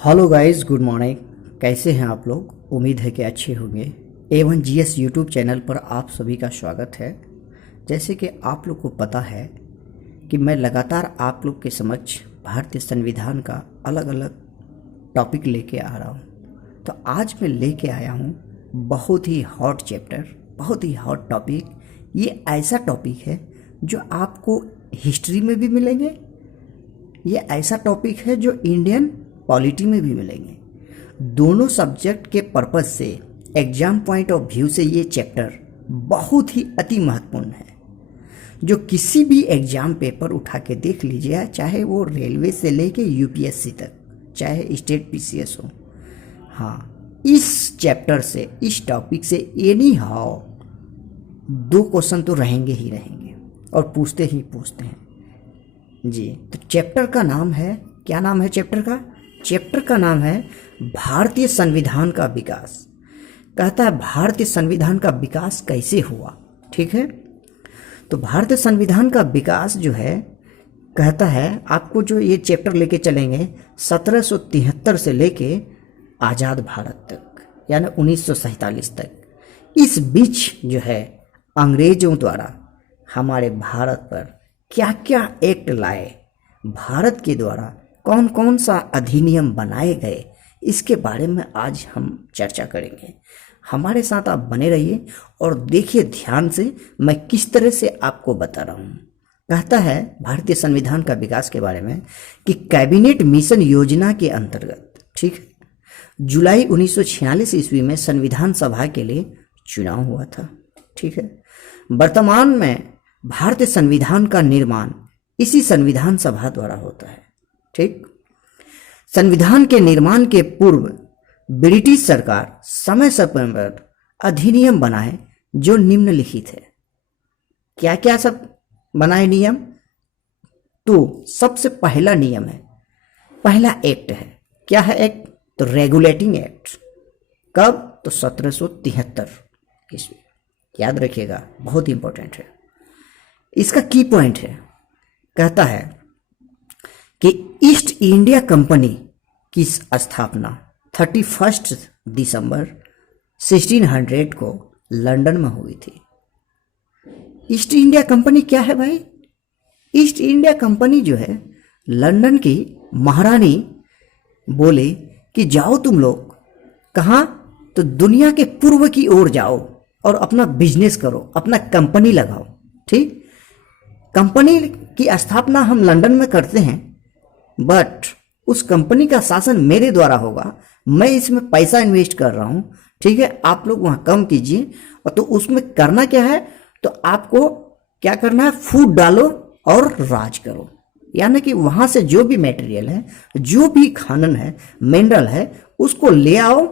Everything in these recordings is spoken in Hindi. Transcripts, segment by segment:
Hello guys, good morning. कैसे हैं आप लोग? उम्मीद है कि अच्छे होंगे। A1GS यूट्यूब चैनल पर आप सभी का स्वागत है। जैसे कि आप लोग को पता है कि मैं लगातार आप लोग के समक्ष भारतीय संविधान का अलग अलग टॉपिक लेके आ रहा हूँ। तो आज मैं लेके आया हूँ बहुत ही हॉट चैप्टर, बहुत ही हॉट टॉपिक। ये ऐसा टॉपिक है जो आपको हिस्ट्री में भी मिलेंगे, ये ऐसा टॉपिक है जो इंडियन पॉलिटी में भी मिलेंगे। दोनों सब्जेक्ट के पर्पस से, एग्जाम पॉइंट ऑफ व्यू से ये चैप्टर बहुत ही अति महत्वपूर्ण है। जो किसी भी एग्जाम पेपर उठा के देख लीजिए, चाहे वो रेलवे से लेके यूपीएससी तक, चाहे स्टेट पीसीएस हो, हाँ, इस चैप्टर से, इस टॉपिक से एनी हाउ 2 क्वेश्चन तो रहेंगे ही रहेंगे और पूछते ही पूछते हैं जी। तो चैप्टर का नाम है, क्या नाम है चैप्टर का? चैप्टर का नाम है भारतीय संविधान का विकास। कहता है भारतीय संविधान का विकास कैसे हुआ। ठीक है, तो भारतीय संविधान का विकास जो है, कहता है आपको जो ये चैप्टर लेके चलेंगे 1773 से लेके आज़ाद भारत तक, यानी 1947 तक। इस बीच जो है अंग्रेजों द्वारा हमारे भारत पर क्या क्या एक्ट लाए, भारत के द्वारा कौन कौन सा अधिनियम बनाए गए, इसके बारे में आज हम चर्चा करेंगे। हमारे साथ आप बने रहिए और देखिए ध्यान से मैं किस तरह से आपको बता रहा हूँ। कहता है भारतीय संविधान का विकास के बारे में कि कैबिनेट मिशन योजना के अंतर्गत, ठीक है, जुलाई 1946 ईस्वी में संविधान सभा के लिए चुनाव हुआ था। ठीक है, वर्तमान में भारतीय संविधान का निर्माण इसी संविधान सभा द्वारा होता है। ठीक, संविधान के निर्माण के पूर्व ब्रिटिश सरकार समय समय पर अधिनियम बनाए जो निम्नलिखित है। क्या क्या सब बनाए नियम? तो सबसे पहला नियम है, पहला एक्ट है, क्या है एक्ट? तो रेगुलेटिंग एक्ट। कब? तो 1773 ईस्वी। याद रखिएगा, बहुत इंपॉर्टेंट है। इसका की पॉइंट है, कहता है कि ईस्ट इंडिया कंपनी की स्थापना 31 दिसंबर 1600 को लंदन में हुई थी। ईस्ट इंडिया कंपनी क्या है भाई? ईस्ट इंडिया कंपनी जो है, लंदन की महारानी बोले कि जाओ तुम लोग, कहाँ? तो दुनिया के पूर्व की ओर जाओ और अपना बिजनेस करो, अपना कंपनी लगाओ। ठीक, कंपनी की स्थापना हम लंदन में करते हैं, बट उस कंपनी का शासन मेरे द्वारा होगा, मैं इसमें पैसा इन्वेस्ट कर रहा हूं। ठीक है, आप लोग वहां कम कीजिए। और तो उसमें करना क्या है? तो आपको क्या करना है? फूट डालो और राज करो। यानी कि वहां से जो भी मटेरियल है, जो भी खानन है, मिनरल है, उसको ले आओ।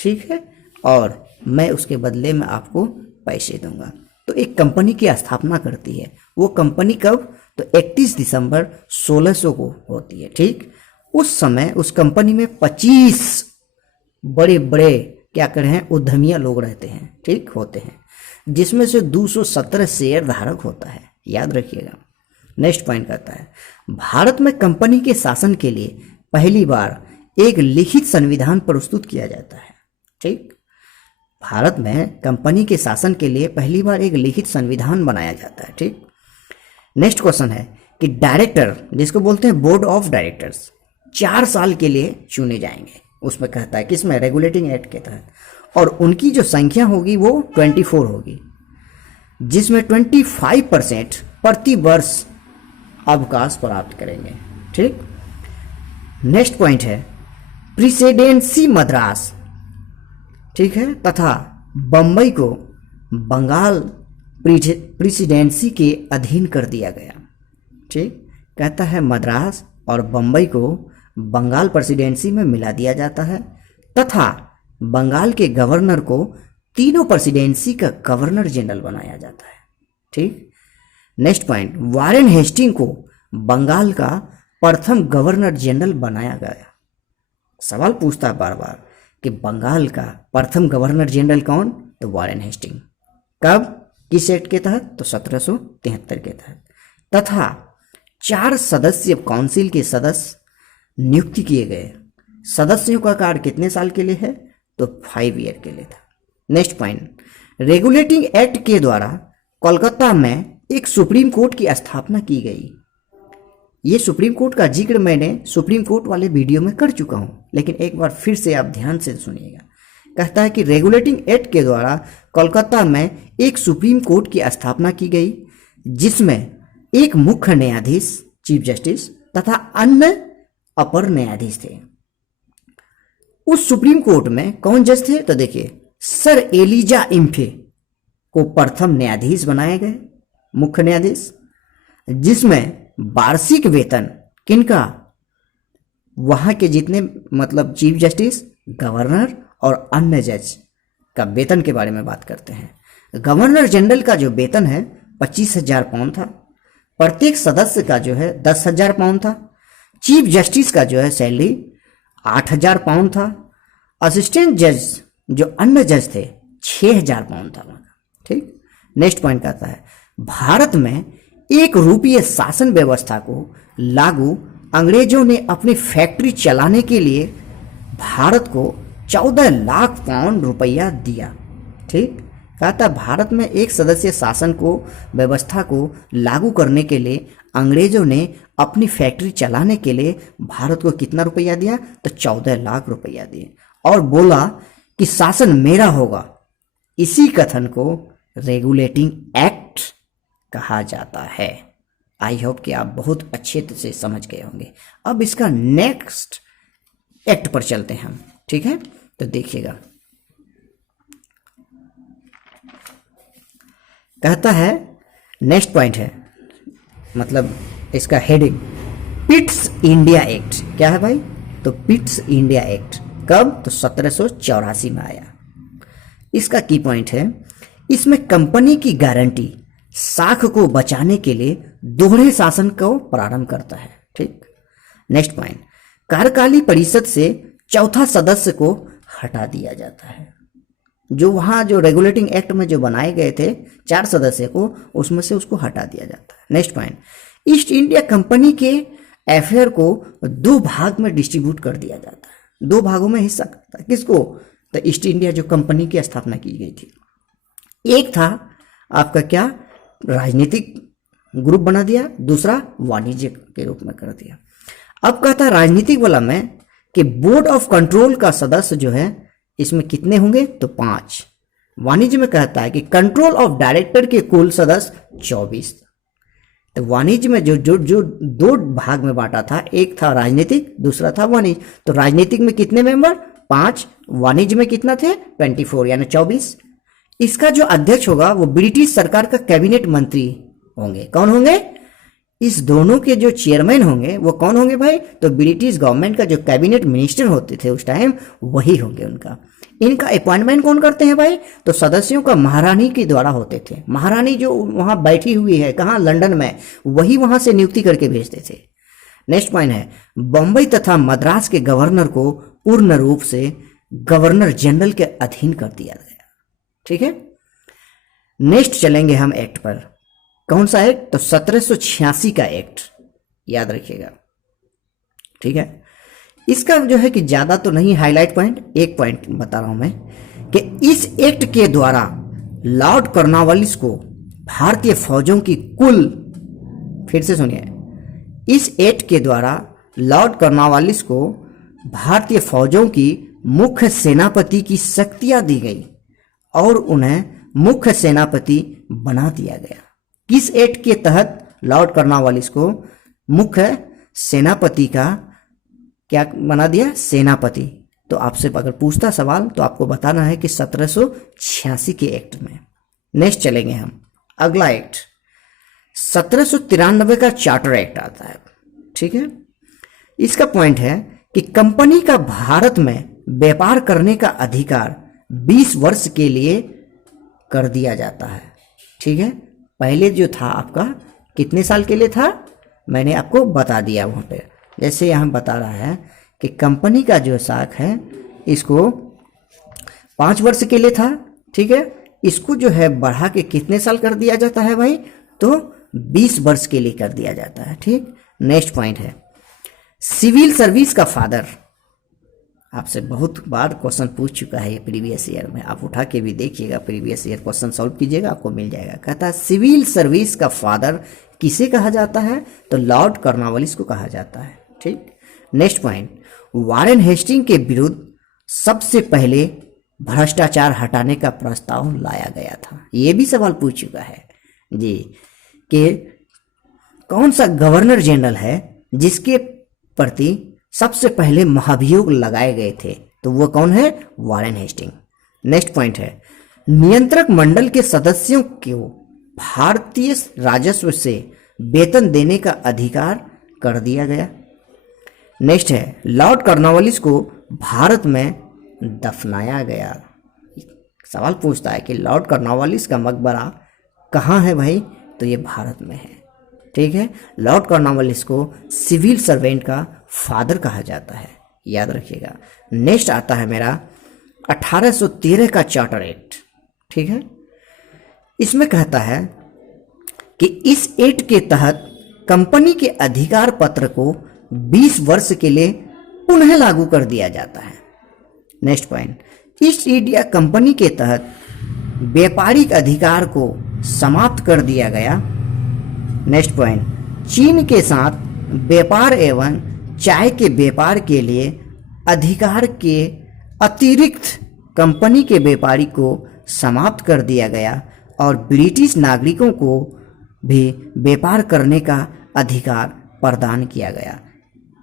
ठीक है, और मैं उसके बदले में आपको पैसे दूंगा। तो एक कंपनी की स्थापना करती है। वो कंपनी कब? तो 31 दिसंबर 1600 को होती है। ठीक, उस समय उस कंपनी में 25 बड़े बड़े क्या कर रहे हैं, उद्यमिया लोग रहते हैं। ठीक, होते हैं, जिसमें से 217 शेयर धारक होता है। याद रखिएगा। नेक्स्ट पॉइंट कहता है भारत में कंपनी के शासन के लिए पहली बार एक लिखित संविधान प्रस्तुत किया जाता है। ठीक, भारत में कंपनी के शासन के लिए पहली बार एक लिखित संविधान बनाया जाता है। ठीक, नेक्स्ट क्वेश्चन है कि डायरेक्टर, जिसको बोलते हैं बोर्ड ऑफ डायरेक्टर्स, 4 साल के लिए चुने जाएंगे। उसमें कहता है किसमें? रेगुलेटिंग एक्ट के तहत। और उनकी जो संख्या होगी वो 24 होगी, जिसमें 25% प्रति वर्ष अवकाश प्राप्त करेंगे। ठीक, नेक्स्ट पॉइंट है प्रेसिडेंसी मद्रास, ठीक है, तथा बंबई को बंगाल प्रेसिडेंसी के अधीन कर दिया गया। ठीक, कहता है मद्रास और बंबई को बंगाल प्रेसिडेंसी में मिला दिया जाता है, तथा बंगाल के गवर्नर को तीनों प्रेसिडेंसी का गवर्नर जनरल बनाया जाता है। ठीक, नेक्स्ट पॉइंट, वारेन हेस्टिंग को बंगाल का प्रथम गवर्नर जनरल बनाया गया। सवाल पूछता है बार बार कि बंगाल का प्रथम गवर्नर जनरल कौन? तो वारेन हेस्टिंग। कब? किस एक्ट के तहत? तो 1773 के तहत। तथा 4 सदस्य काउंसिल के सदस्य नियुक्ति किए गए। सदस्यों का कार्य कितने साल के लिए है? तो 5 ईयर के लिए था। नेक्स्ट पॉइंट, रेगुलेटिंग एक्ट के द्वारा कोलकाता में एक सुप्रीम कोर्ट की स्थापना की गई। ये सुप्रीम कोर्ट का जिक्र मैंने सुप्रीम कोर्ट वाले वीडियो में कर चुका हूं, लेकिन एक बार फिर से आप ध्यान से सुनिएगा। कहता है कि रेगुलेटिंग एक्ट के द्वारा कोलकाता में एक सुप्रीम कोर्ट की स्थापना की गई, जिसमें एक मुख्य न्यायाधीश चीफ जस्टिस तथा अन्य अपर न्यायाधीश थे। उस सुप्रीम कोर्ट में कौन जज थे? तो देखिए, सर एलिजा इम्फे को प्रथम न्यायाधीश बनाए गए, मुख्य न्यायाधीश, जिसमें वार्षिक वेतन किनका? वहां के जितने मतलब चीफ जस्टिस, गवर्नर और अन्य जज का वेतन के बारे में बात करते हैं। गवर्नर जनरल का जो वेतन है 25,000 पाउंड था, प्रत्येक सदस्य का जो है 10,000 पाउंड था, चीफ जस्टिस का जो है सैलरी 8,000 पाउंड था, असिस्टेंट जज जो अन्य जज थे 6,000 पाउंड था। ठीक, नेक्स्ट पॉइंट कहता है, भारत में एक रूपीय शासन व्यवस्था को लागू अंग्रेजों ने अपनी फैक्ट्री चलाने के लिए भारत को 14 लाख पाउंड रुपया दिया। ठीक, कहता भारत में एक सदस्य शासन को व्यवस्था को लागू करने के लिए अंग्रेजों ने अपनी फैक्ट्री चलाने के लिए भारत को कितना रुपया दिया? तो 14 लाख रुपया दिए, और बोला कि शासन मेरा होगा। इसी कथन को रेगुलेटिंग एक्ट कहा जाता है। आई होप कि आप बहुत अच्छे से समझ गए होंगे। अब इसका नेक्स्ट एक्ट पर चलते हैं हम, ठीक है? तो देखिएगा, कहता है नेक्स्ट पॉइंट है, मतलब इसका हेडिंग पिट्स इंडिया एक्ट। क्या है भाई? तो पिट्स इंडिया एक्ट कब? तो 1784 में आया। इसका की पॉइंट है, इसमें कंपनी की गारंटी साख को बचाने के लिए दोहरे शासन को प्रारंभ करता है। ठीक, नेक्स्ट पॉइंट, कार्यकाली परिषद से चौथा सदस्य को हटा दिया जाता है। जो वहां जो रेगुलेटिंग एक्ट में जो बनाए गए थे 4 सदस्य को, उसमें से उसको हटा दिया जाता है। Next point, east India company के अफेयर को 2 भाग में डिस्ट्रीब्यूट कर दिया जाता है। 2 भागों में हिस्सा करता है। किसको? तो ईस्ट इंडिया जो कंपनी की स्थापना की गई थी। एक था आपका क्या, राजनीतिक ग्रुप बना दिया, दूसरा वाणिज्य के रूप में कर दिया। अब कहता है राजनीतिक वाला में कि बोर्ड ऑफ कंट्रोल का सदस्य जो है इसमें कितने होंगे? तो 5। वाणिज्य में कहता है कि कंट्रोल ऑफ डायरेक्टर के कुल सदस्य 24। तो वाणिज्य में जो 2 भाग में बांटा था, एक था राजनीतिक, दूसरा था वाणिज्य। तो राजनीतिक में कितने मेंबर? 5। वाणिज्य में कितना थे? 24 यानी 24। इसका जो अध्यक्ष होगा वो ब्रिटिश सरकार का कैबिनेट मंत्री होंगे। कौन होंगे? इस दोनों के जो चेयरमैन होंगे वो कौन होंगे भाई? तो ब्रिटिश गवर्नमेंट का जो कैबिनेट मिनिस्टर होते थे उस टाइम, वही होंगे उनका। इनका अपॉइंटमेंट कौन करते हैं भाई? तो सदस्यों का महारानी के द्वारा होते थे। महारानी जो वहां बैठी हुई है, कहाँ? लंदन में, वही वहां से नियुक्ति करके भेजते थे। नेक्स्ट पॉइंट है, बंबई तथा मद्रास के गवर्नर को पूर्ण रूप से गवर्नर जनरल के अधीन कर दिया गया। ठीक है, नेक्स्ट चलेंगे हम एक्ट पर। कौन सा एक्ट? तो 1786 का एक्ट, याद रखिएगा। ठीक है, इसका जो है कि ज्यादा तो नहीं हाईलाइट पॉइंट, एक पॉइंट बता रहा हूं मैं कि इस एक्ट के द्वारा लॉर्ड कॉर्नवालिस को भारतीय फौजों की कुल, फिर से सुनिए, इस एक्ट के द्वारा लॉर्ड कॉर्नवालिस को भारतीय फौजों की मुख्य सेनापति की शक्तियां दी गई और उन्हें मुख्य सेनापति बना दिया गया। किस एक्ट के तहत लॉर्ड कॉर्नवालिस को मुख्य सेनापति का क्या बना दिया? सेनापति। तो आपसे अगर पूछता सवाल तो आपको बताना है कि 1786 के एक्ट में। नेक्स्ट चलेंगे हम, अगला एक्ट 1793 का चार्टर एक्ट आता है। ठीक है, इसका पॉइंट है कि कंपनी का भारत में व्यापार करने का अधिकार 20 वर्ष के लिए कर दिया जाता है। ठीक है, पहले जो था आपका कितने साल के लिए था, मैंने आपको बता दिया वहां पे। जैसे यहां बता रहा है कि कंपनी का जो साख है इसको 5 वर्ष के लिए था। ठीक है, इसको जो है बढ़ा के कितने साल कर दिया जाता है भाई? तो 20 वर्ष के लिए कर दिया जाता है। ठीक, नेक्स्ट पॉइंट है, सिविल सर्विस का फादर आपसे बहुत बार क्वेश्चन पूछ चुका है ये प्रीवियस ईयर में, आप उठा के भी देखिएगा, प्रीवियस ईयर क्वेश्चन सॉल्व कीजिएगा, आपको मिल जाएगा। कहता है सिविल सर्विस का फादर किसे कहा जाता है, तो लॉर्ड कॉर्नवालिस को कहा जाता है। ठीक, नेक्स्ट पॉइंट, वारेन हेस्टिंग के विरुद्ध सबसे पहले भ्रष्टाचार हटाने का प्रस्ताव लाया गया था। ये भी सवाल पूछ चुका है जी कि कौन सा गवर्नर जनरल है जिसके प्रति सबसे पहले महाभियोग लगाए गए थे, तो वो कौन है, वारेन हेस्टिंग। नेक्स्ट पॉइंट है, नियंत्रक मंडल के सदस्यों को भारतीय राजस्व से वेतन देने का अधिकार कर दिया गया। नेक्स्ट है, लॉर्ड कॉर्नवालिस को भारत में दफनाया गया। सवाल पूछता है कि लॉर्ड कॉर्नवालिस का मकबरा कहाँ है भाई, तो ये भारत में है। ठीक है, लॉर्ड कॉर्नवालिस को सिविल सर्वेंट का फादर कहा जाता है, याद रखिएगा। नेक्स्ट आता है मेरा 1813 का चार्टर एक्ट। ठीक है, इसमें कहता है कि इस एक्ट के तहत कंपनी के अधिकार पत्र को 20 वर्ष के लिए पुनः लागू कर दिया जाता है। Next point, east India company के तहत व्यापारिक अधिकार को समाप्त कर दिया गया। नेक्स्ट पॉइंट, चीन के साथ व्यापार एवं चाय के व्यापार के लिए अधिकार के अतिरिक्त कंपनी के व्यापारी को समाप्त कर दिया गया और ब्रिटिश नागरिकों को भी व्यापार करने का अधिकार प्रदान किया गया।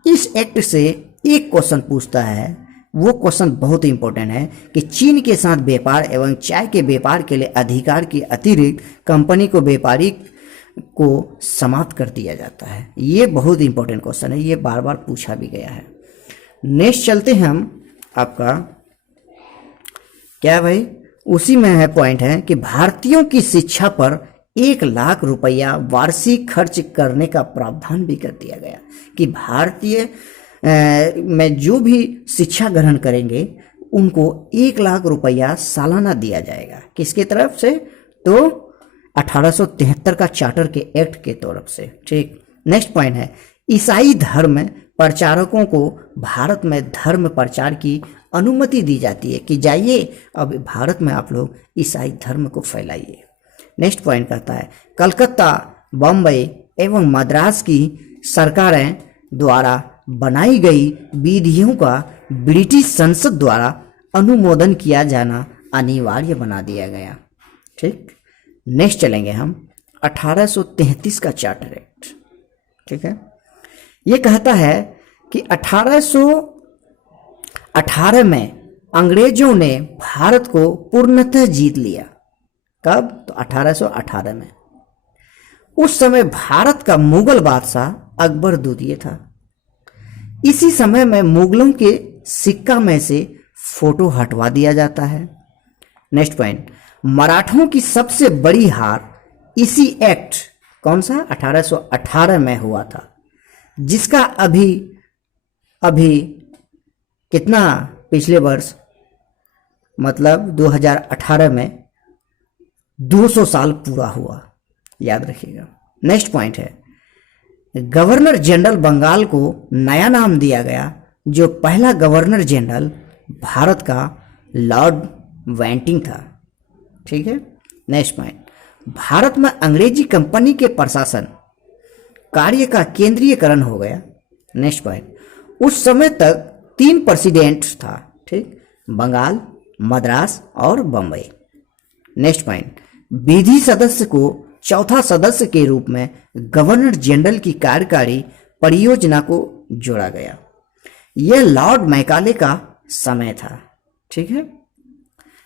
इस एक्ट से एक क्वेश्चन पूछता है, वो क्वेश्चन बहुत इंपॉर्टेंट है कि चीन के साथ व्यापार एवं चाय के व्यापार के लिए अधिकार के अतिरिक्त कंपनी को व्यापारी को समाप्त कर दिया जाता है। ये बहुत इंपॉर्टेंट क्वेश्चन है, ये बार बार पूछा भी गया है। नेक्स्ट चलते हैं हम, आपका क्या है भाई, उसी में है पॉइंट है कि भारतीयों की शिक्षा पर 1 लाख रुपया वार्षिक खर्च करने का प्रावधान भी कर दिया गया कि भारतीय में जो भी शिक्षा ग्रहण करेंगे उनको 1 लाख रुपया सालाना दिया जाएगा। किसके तरफ से, तो 1873 का चार्टर के एक्ट के तरफ से। ठीक, नेक्स्ट पॉइंट है, ईसाई धर्म प्रचारकों को भारत में धर्म प्रचार की अनुमति दी जाती है कि जाइए अब भारत में आप लोग ईसाई धर्म को फैलाइए। नेक्स्ट पॉइंट कहता है, कलकत्ता, बम्बई एवं मद्रास की सरकारें द्वारा बनाई गई विधियों का ब्रिटिश संसद द्वारा अनुमोदन किया जाना अनिवार्य बना दिया गया। ठीक, नेक्स्ट चलेंगे हम 1833 का चार्टर एक्ट। ठीक है, ये कहता है कि 1818 में अंग्रेजों ने भारत को पूर्णतः जीत लिया। कब, तो 1818 में। उस समय भारत का मुगल बादशाह अकबर द्वितीय था। इसी समय में मुगलों के सिक्का में से फोटो हटवा दिया जाता है। नेक्स्ट पॉइंट, मराठों की सबसे बड़ी हार इसी एक्ट, कौन सा, 1818 में हुआ था, जिसका अभी कितना, पिछले वर्ष मतलब 2018 में 200 साल पूरा हुआ, याद रखिएगा। नेक्स्ट पॉइंट है, गवर्नर जनरल बंगाल को नया नाम दिया गया, जो पहला गवर्नर जनरल भारत का लॉर्ड वेंटिंग था। ठीक है, नेक्स्ट पॉइंट, भारत में अंग्रेजी कंपनी के प्रशासन कार्य का केंद्रीयकरण हो गया। नेक्स्ट पॉइंट, उस समय तक 3 प्रेसिडेंट था। ठीक, बंगाल, मद्रास और बम्बई। नेक्स्ट पॉइंट, विधि सदस्य को चौथा सदस्य के रूप में गवर्नर जनरल की कार्यकारी परियोजना को जोड़ा गया। यह लॉर्ड मैकाले का समय था। ठीक है,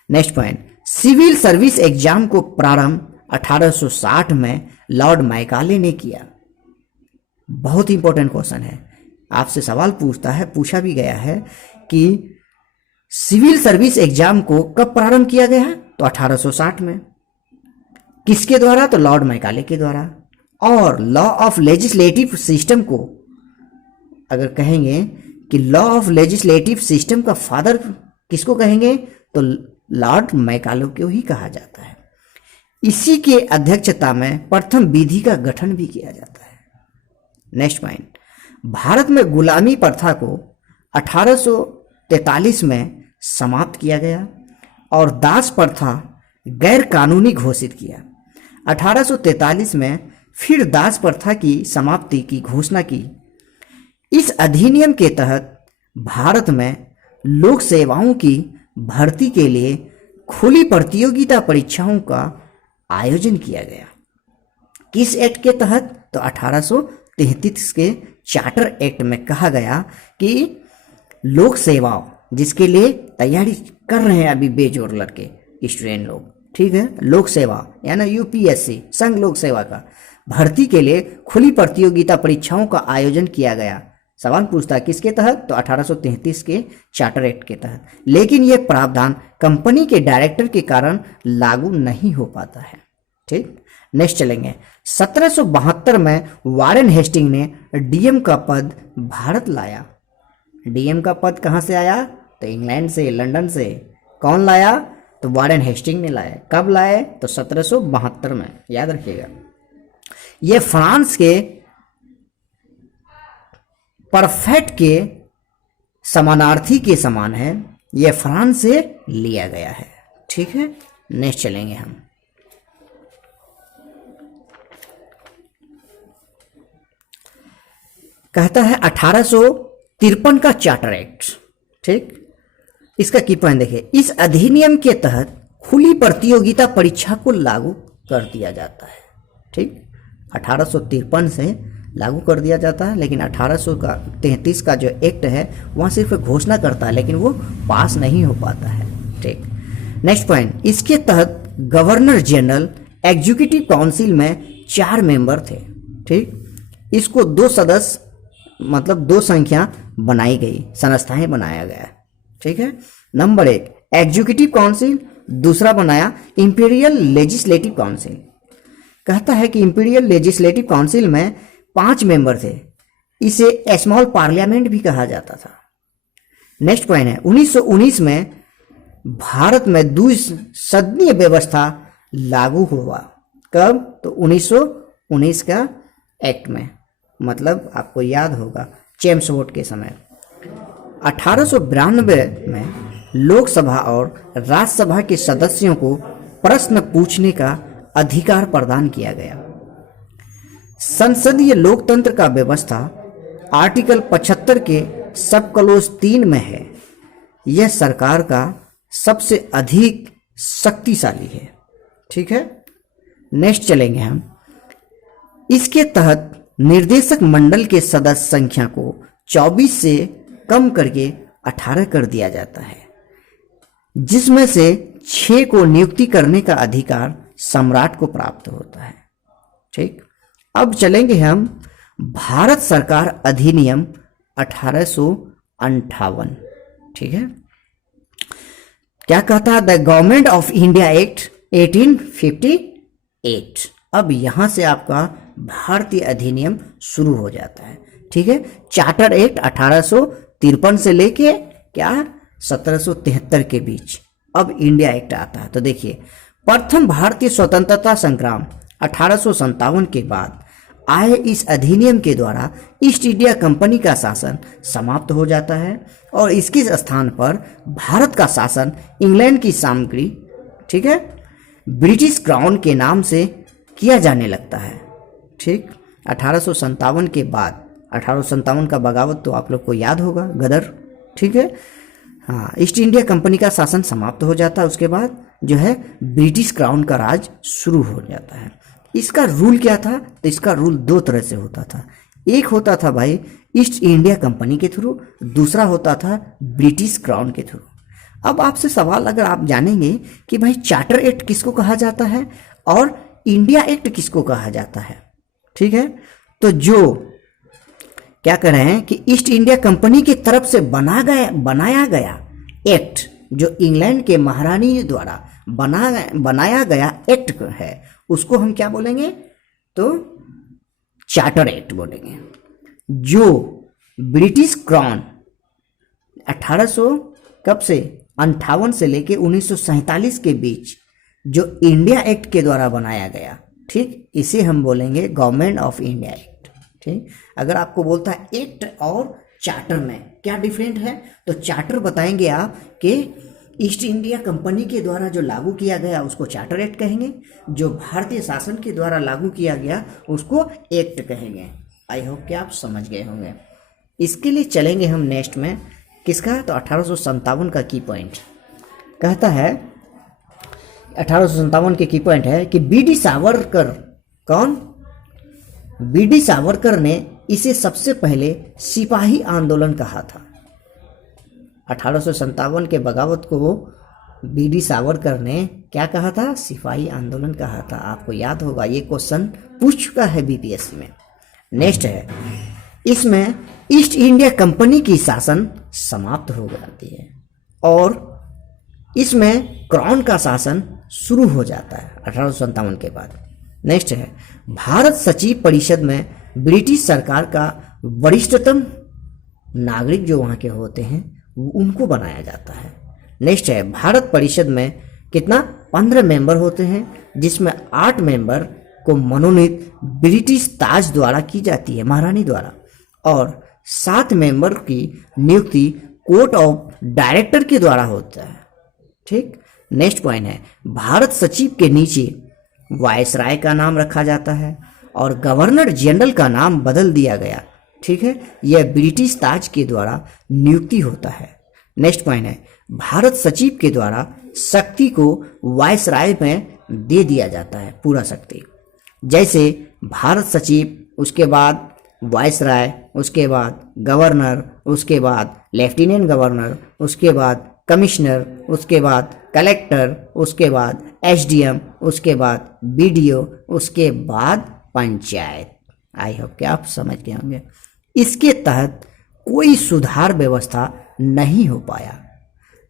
next point, civil service exam को प्रारंभ 1860 में लॉर्ड मैकाले ने किया। बहुत इंपॉर्टेंट क्वेश्चन है, आपसे सवाल पूछता है, पूछा भी गया है कि सिविल सर्विस एग्जाम को कब प्रारंभ किया गया, तो 1860 में। किसके द्वारा, तो लॉर्ड मैकाले के द्वारा। और लॉ ऑफ लेजिस्लेटिव सिस्टम को अगर कहेंगे कि लॉ ऑफ लेजिस्लेटिव सिस्टम का फादर किसको कहेंगे, तो लॉर्ड मैकाले को ही कहा जाता है। इसी के अध्यक्षता में प्रथम विधि का गठन भी किया जाता है। नेक्स्ट पॉइंट, भारत में गुलामी प्रथा को 1843 में समाप्त किया गया और दास प्रथा गैर कानूनी घोषित किया। 1843 में फिर दास प्रथा की समाप्ति की घोषणा की। इस अधिनियम के तहत भारत में लोक सेवाओं की भर्ती के लिए खुली प्रतियोगिता परीक्षाओं का आयोजन किया गया। किस एक्ट के तहत? तो 1833 के चार्टर एक्ट में कहा गया कि लोक सेवाओं जिसके लिए तैयारी कर रहे हैं अभी बेजोर लड़के स्टूडेंट लोग, ठीक है, लोक सेवा यानी यूपीएससी संघ लोक सेवा का भर्ती के लिए खुली प्रतियोगिता परीक्षाओं का आयोजन किया गया। सवाल पूछता है किसके तहत? तो 1833 के चार्टर एक्ट के तहत। लेकिन यह प्रावधान कंपनी के डायरेक्टर के कारण लागू नहीं हो पाता है। ठीक, नेक्स्ट चलेंगे। 1772 में वारेन हेस्टिंग ने डीएम का पद भारत लाया। डीएम का पद कहाँ से आया? तो इंग्लैंड से, लंदन से। कौन लाया? तो वारेन हेस्टिंग ने लाया। कब लाए? तो 1772 में, याद रखिएगा। यह फ्रांस के परफेक्ट के समानार्थी के समान है। यह फ्रांस से लिया गया है। ठीक है, नेक्स्ट चलेंगे हम। कहता है 1853 का चार्टर एक्ट। ठीक, इसका की पॉइंट देखिए। इस अधिनियम के तहत खुली प्रतियोगिता परीक्षा को लागू कर दिया जाता है। ठीक, 1853 से लागू कर दिया जाता है, लेकिन 1833 का जो एक्ट है वहाँ सिर्फ घोषणा करता है, लेकिन वो पास नहीं हो पाता है। ठीक, नेक्स्ट पॉइंट। इसके तहत गवर्नर जनरल एग्जीक्यूटिव काउंसिल में 4 मेंबर थे। ठीक, इसको 2 सदस्य मतलब 2 संख्या बनाई गई, संस्थाएं बनाया गया। ठीक है, नंबर 1 एग्जीक्यूटिव काउंसिल, दूसरा बनाया इंपीरियल लेजिस्लेटिव काउंसिल। कहता है कि इंपीरियल लेजिस्लेटिव काउंसिल में 5 मेंबर थे। इसे स्मॉल पार्लियामेंट भी कहा जाता था। नेक्स्ट पॉइंट है 1919 में भारत में द्विसदनीय व्यवस्था लागू हुआ। कब? तो 1919 का एक्ट में, मतलब आपको याद होगा चेम्स वोट के समय। 1892 में लोकसभा और राज्यसभा के सदस्यों को प्रश्न पूछने का अधिकार प्रदान किया गया। संसदीय लोकतंत्र का व्यवस्था आर्टिकल 75 के सब क्लोज 3 में है। यह सरकार का सबसे अधिक शक्तिशाली है। ठीक है, नेक्स्ट चलेंगे हम। इसके तहत निर्देशक मंडल के सदस्य संख्या को 24 से कम करके 18 कर दिया जाता है, जिसमें से 6 को नियुक्ति करने का अधिकार सम्राट को प्राप्त होता है। ठीक, अब चलेंगे हम भारत सरकार अधिनियम 1858। ठीक है, क्या कहता है? The government of India act 1858। अब यहां से आपका भारतीय अधिनियम शुरू हो जाता है। ठीक है, चार्टर एक्ट 1853 से लेके क्या 1773 के बीच अब इंडिया एक्ट आता है। तो देखिए, प्रथम भारतीय स्वतंत्रता संग्राम 1857 के बाद आए इस अधिनियम के द्वारा ईस्ट इंडिया कंपनी का शासन समाप्त हो जाता है और इसके स्थान पर भारत का शासन इंग्लैंड की सामग्री, ठीक है, ब्रिटिश क्राउन के नाम से किया जाने लगता है। ठीक, 1857 के बाद 1857 का बगावत तो आप लोग को याद होगा, गदर। ठीक है, हाँ, ईस्ट इंडिया कंपनी का शासन समाप्त हो जाता है। उसके बाद जो है ब्रिटिश क्राउन का राज शुरू हो जाता है। इसका रूल क्या था? तो इसका रूल 2 तरह से होता था। एक होता था भाई ईस्ट इंडिया कंपनी के थ्रू, दूसरा होता था ब्रिटिश क्राउन के थ्रू। अब आपसे सवाल अगर आप जानेंगे कि भाई चार्टर एक्ट किसको कहा जाता है और इंडिया एक्ट किसको कहा जाता है, ठीक है, तो जो क्या कर रहे हैं कि ईस्ट इंडिया कंपनी की तरफ से बनाया गया एक्ट, जो इंग्लैंड के महारानी द्वारा बनाया गया एक्ट है, उसको हम क्या बोलेंगे? तो चार्टर एक्ट बोलेंगे। जो ब्रिटिश क्राउन 1800 कब से 58 से लेके 1947 के बीच जो इंडिया एक्ट के द्वारा बनाया गया, ठीक, इसे हम बोलेंगे गवर्नमेंट ऑफ इंडिया एक्ट। ठीक, अगर आपको बोलता है एक्ट और चार्टर में क्या डिफरेंट है? तो चार्टर बताएंगे आप कि ईस्ट इंडिया कंपनी के द्वारा जो लागू किया गया उसको चार्टर एक्ट कहेंगे, जो भारतीय शासन के द्वारा लागू किया गया उसको एक्ट कहेंगे। आई होप कि आप समझ गए होंगे। इसके लिए चलेंगे हम नेक्स्ट में किसका, तो 1857 का की पॉइंट कहता है, 1857 के की पॉइंट है कि बी.डी. सावरकर, कौन? बी.डी. सावरकर ने इसे सबसे पहले सिपाही आंदोलन कहा था। 1857 के बगावत को बी.डी. सावरकर ने क्या कहा था? सिपाही आंदोलन कहा था। आपको याद होगा, ये क्वेश्चन पूछ चुका है बीपीएससी में। नेक्स्ट है, इसमें ईस्ट इंडिया कंपनी की शासन समाप्त हो जाती है और इसमें क्राउन का शासन शुरू हो जाता है 1857 के बाद। नेक्स्ट है, भारत सचिव परिषद में ब्रिटिश सरकार का वरिष्ठतम नागरिक जो वहाँ के होते हैं उनको बनाया जाता है। नेक्स्ट है, भारत परिषद में कितना, 15 मेंबर होते हैं, जिसमें 8 मेंबर को मनोनीत ब्रिटिश ताज द्वारा की जाती है, महारानी द्वारा, और 7 मेंबर की नियुक्ति कोर्ट ऑफ डायरेक्टर के द्वारा होता है। ठीक। नेक्स्ट पॉइंट है, भारत सचिव के नीचे वायसराय का नाम रखा जाता है और गवर्नर जनरल का नाम बदल दिया गया। ठीक है, यह ब्रिटिश ताज के द्वारा नियुक्ति होता है। नेक्स्ट पॉइंट है, भारत सचिव के द्वारा शक्ति को वायसराय में दे दिया जाता है, पूरा शक्ति। जैसे भारत सचिव, उसके बाद वायसराय, उसके बाद गवर्नर, उसके बाद लेफ्टिनेंट गवर्नर, उसके बाद कमिश्नर, उसके बाद कलेक्टर, उसके बाद एसडीएम, उसके बाद बीडीओ, उसके बाद पंचायत। आई होप कि आप समझ गए होंगे। इसके तहत कोई सुधार व्यवस्था नहीं हो पाया।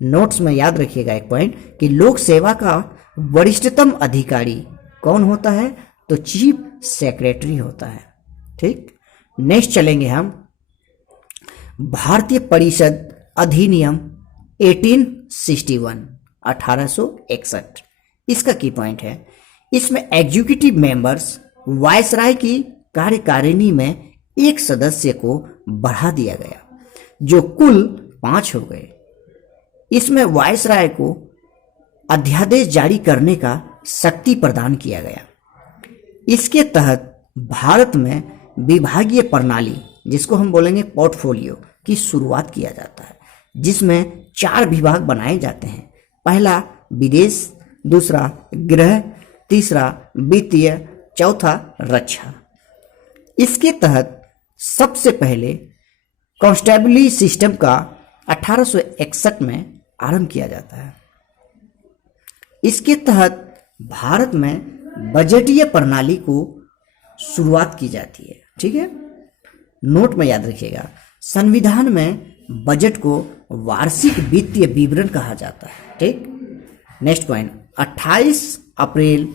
नोट्स में याद रखिएगा एक पॉइंट कि लोक सेवा का वरिष्ठतम अधिकारी कौन होता है, तो चीफ सेक्रेटरी होता है। ठीक। नेक्स्ट चलेंगे हम भारतीय परिषद अधिनियम 1861 1861। इसका की पॉइंट है, इसमें एग्जीक्यूटिव मेंबर्स वायसराय की कार्यकारिणी में एक सदस्य को बढ़ा दिया गया, जो कुल 5 हो गए। इसमें वायसराय को अध्यादेश जारी करने का शक्ति प्रदान किया गया। इसके तहत भारत में विभागीय प्रणाली, जिसको हम बोलेंगे पोर्टफोलियो, की शुरुआत किया जाता है, जिसमें 4 विभाग बनाए जाते हैं। पहला विदेश, दूसरा गृह, तीसरा वित्तीय, चौथा रक्षा। इसके तहत सबसे पहले कांस्टेबली सिस्टम का 1861 में आरंभ किया जाता है। इसके तहत भारत में बजटीय प्रणाली को शुरुआत की जाती है। ठीक है, नोट में याद रखिएगा, संविधान में बजट को वार्षिक वित्तीय विवरण कहा जाता है। ठीक। नेक्स्ट पॉइंट, 28 अप्रैल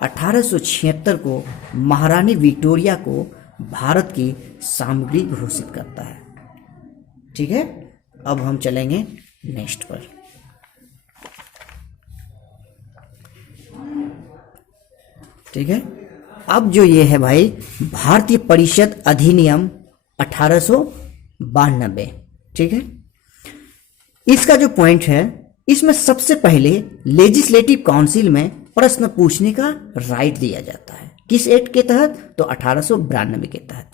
1876 को महारानी विक्टोरिया को भारत की सामग्री घोषित करता है। ठीक है, अब हम चलेंगे नेक्स्ट पर। ठीक है, अब जो ये है भाई भारतीय परिषद अधिनियम 1892। ठीक है, इसका जो पॉइंट है, इसमें सबसे पहले लेजिस्लेटिव काउंसिल में प्रश्न पूछने का राइट दिया जाता है। किस एक्ट के तहत, तो 1892 के तहत।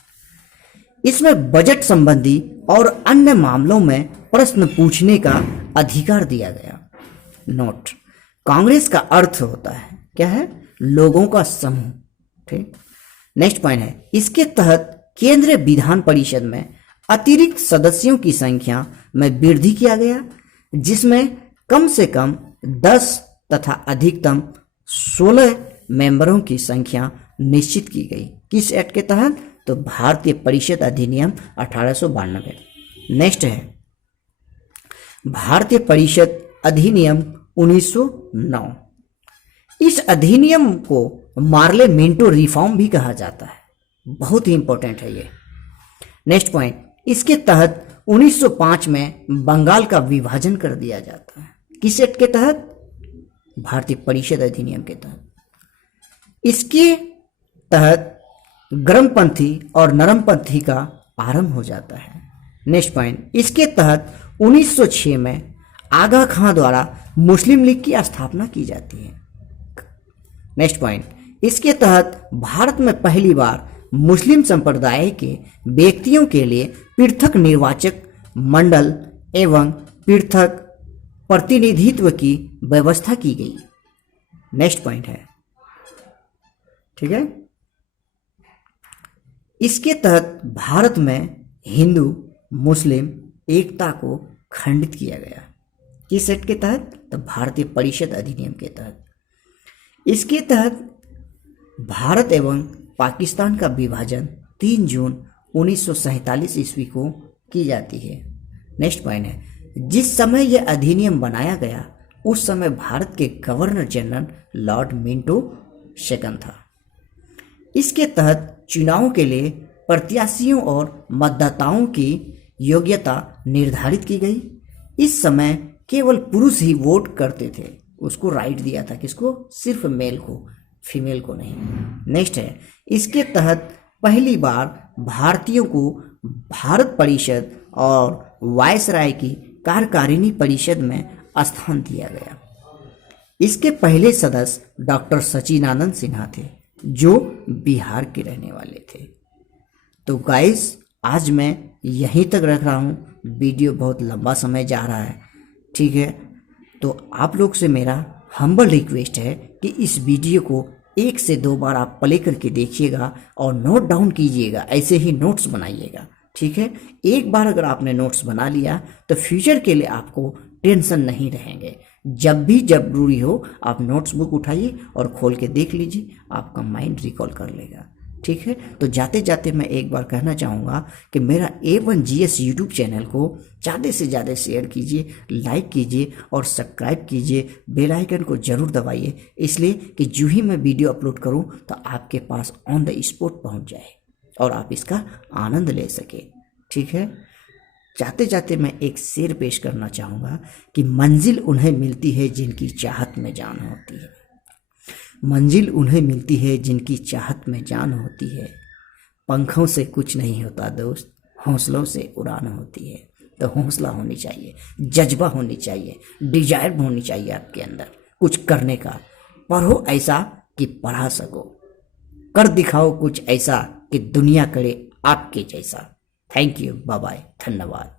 इसमें बजट संबंधी और अन्य मामलों में प्रश्न पूछने का अधिकार दिया गया। नोट, कांग्रेस का अर्थ होता है क्या है, लोगों का समूह। ठीक। नेक्स्ट पॉइंट है, इसके तहत केंद्रीय विधान परिषद में अतिरिक्त सदस्यों की संख्या में वृद्धि किया गया, जिसमें कम से कम 10 तथा अधिकतम 16 मेंबरों की संख्या निश्चित की गई। किस एक्ट के तहत, तो भारतीय परिषद अधिनियम 1892। नेक्स्ट है भारतीय परिषद अधिनियम 1909। इस अधिनियम को मार्ले मिंटो रिफॉर्म भी कहा जाता है, बहुत ही इंपॉर्टेंट है ये। नेक्स्ट पॉइंट, इसके तहत 1905 में बंगाल का विभाजन कर दिया जाता है। किस एक्ट के तहत, भारतीय परिषद अधिनियम के तहत। इसके तहत गर्मपंथी और नरमपंथी का आरंभ हो जाता है। नेक्स्ट पॉइंट, इसके तहत 1906 में आगा खां द्वारा मुस्लिम लीग की स्थापना की जाती है। नेक्स्ट पॉइंट, इसके तहत भारत में पहली बार मुस्लिम संप्रदाय के व्यक्तियों के लिए पृथक निर्वाचक मंडल एवं पृथक प्रतिनिधित्व की व्यवस्था की गई। नेक्स्ट पॉइंट है, ठीक है, इसके तहत भारत में हिंदू मुस्लिम एकता को खंडित किया गया। किस एक्ट के तहत? तो भारतीय परिषद अधिनियम के तहत। इसके तहत भारत एवं पाकिस्तान का विभाजन 3 जून 1947 ईस्वी को की जाती है। नेक्स्ट पॉइंट है, जिस समय यह अधिनियम बनाया गया उस समय भारत के governor general Lord Minto second था। इसके तहत चुनाव के लिए प्रत्याशियों और मतदाताओं की योग्यता निर्धारित की गई। इस समय केवल पुरुष ही वोट करते थे, उसको राइट दिया था, किसको? सिर्फ मेल को, फीमेल को नहीं। नेक्स्ट है, इसके तहत पहली बार भारतीयों को भारत परिषद और वायसराय की कार्यकारिणी परिषद में स्थान दिया गया। इसके पहले सदस्य डॉक्टर सचिदानंद सिन्हा थे, जो बिहार के रहने वाले थे। तो गाइस, आज मैं यहीं तक रख रहा हूँ, वीडियो बहुत लंबा समय जा रहा है, ठीक है। तो आप लोग से मेरा हम्बल रिक्वेस्ट है कि इस वीडियो को 1 से 2 बार आप प्ले करके देखिएगा और नोट डाउन कीजिएगा, ऐसे ही नोट्स बनाइएगा, ठीक है। एक बार अगर आपने नोट्स बना लिया तो फ्यूचर के लिए आपको टेंशन नहीं रहेंगे। जब भी जरूरी हो आप नोट्स बुक उठाइए और खोल के देख लीजिए, आपका माइंड रिकॉल कर लेगा, ठीक है। तो जाते जाते मैं एक बार कहना चाहूँगा कि मेरा A1GS यूट्यूब चैनल को ज़्यादा से ज़्यादा शेयर कीजिए, लाइक कीजिए और सब्सक्राइब कीजिए, बेल आइकन को ज़रूर दबाइए, इसलिए कि जो ही मैं वीडियो अपलोड करूँ तो आपके पास ऑन द स्पॉट पहुँच जाए और आप इसका आनंद ले सके, ठीक है। जाते जाते मैं एक शेर पेश करना चाहूँगा कि मंजिल उन्हें मिलती है जिनकी चाहत में जान होती है। मंजिल उन्हें मिलती है जिनकी चाहत में जान होती है। पंखों से कुछ नहीं होता दोस्त, हौसलों से उड़ान होती है। तो हौसला होनी चाहिए, जज्बा होनी चाहिए, डिजायर होनी चाहिए आपके अंदर कुछ करने का। पढ़ो ऐसा कि पढ़ा सको, कर दिखाओ कुछ ऐसा कि दुनिया करे आपके जैसा। थैंक यू, बाय बाय, धन्यवाद।